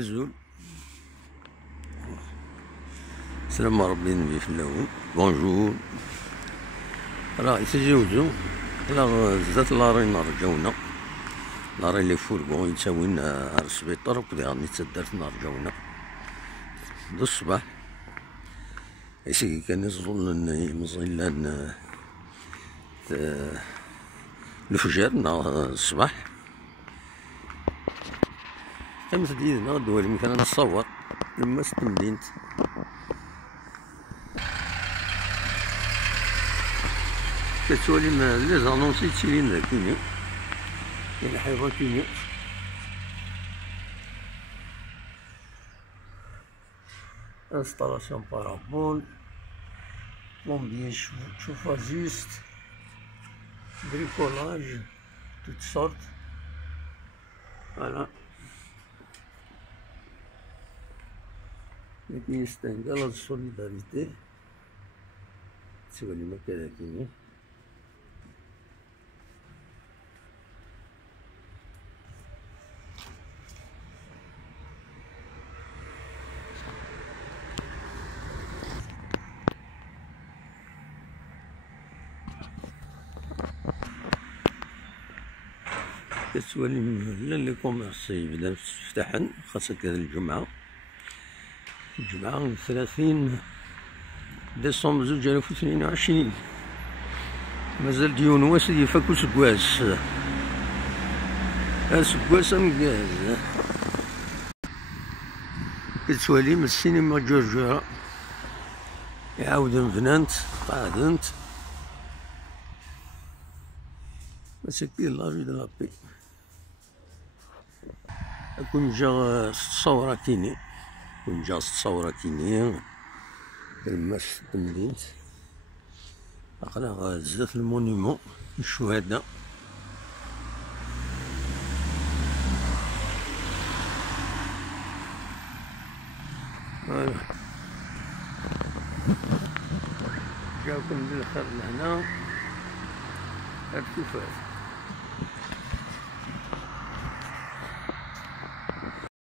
Azul. Salam ربي النبي في اللون. بونجور. راه يتجاوزو زات لارين رجعونا لارين لي فورغون يتساوين السبيطار وكدا غادي تدارت رجعونا دو الصباح يسيكي كان يظن مزيلان الفجر نهار الصباح قامت ديالنا دوالي من كان نصور لما ستمدينت كتولي لي زانونسي تشيلين ذاكيني يعني حيوان كيني انستالاسيون بارابول بلومبيي شوفاجيست بريكولاج توت سورت فوالا لكن يستنقل هاد السوليداريتي تولي مكا كيني كتولي لا لي كوميرسي بدا تفتحن خاصة هاد الجمعة 30 ديسمبر 2022 مازال ديون واس يفكو سكواس سكواس مكاز كتولي من السينما جرجرة يعاود فنانت قعدنت مساكين لافي دو لابي كون جا تصورة كيني كون جا تصورة كيني الماس تمدينت أقلا زات المونيمون الشهداء فوالا جاكم بالخير لهنا هاد كيفاش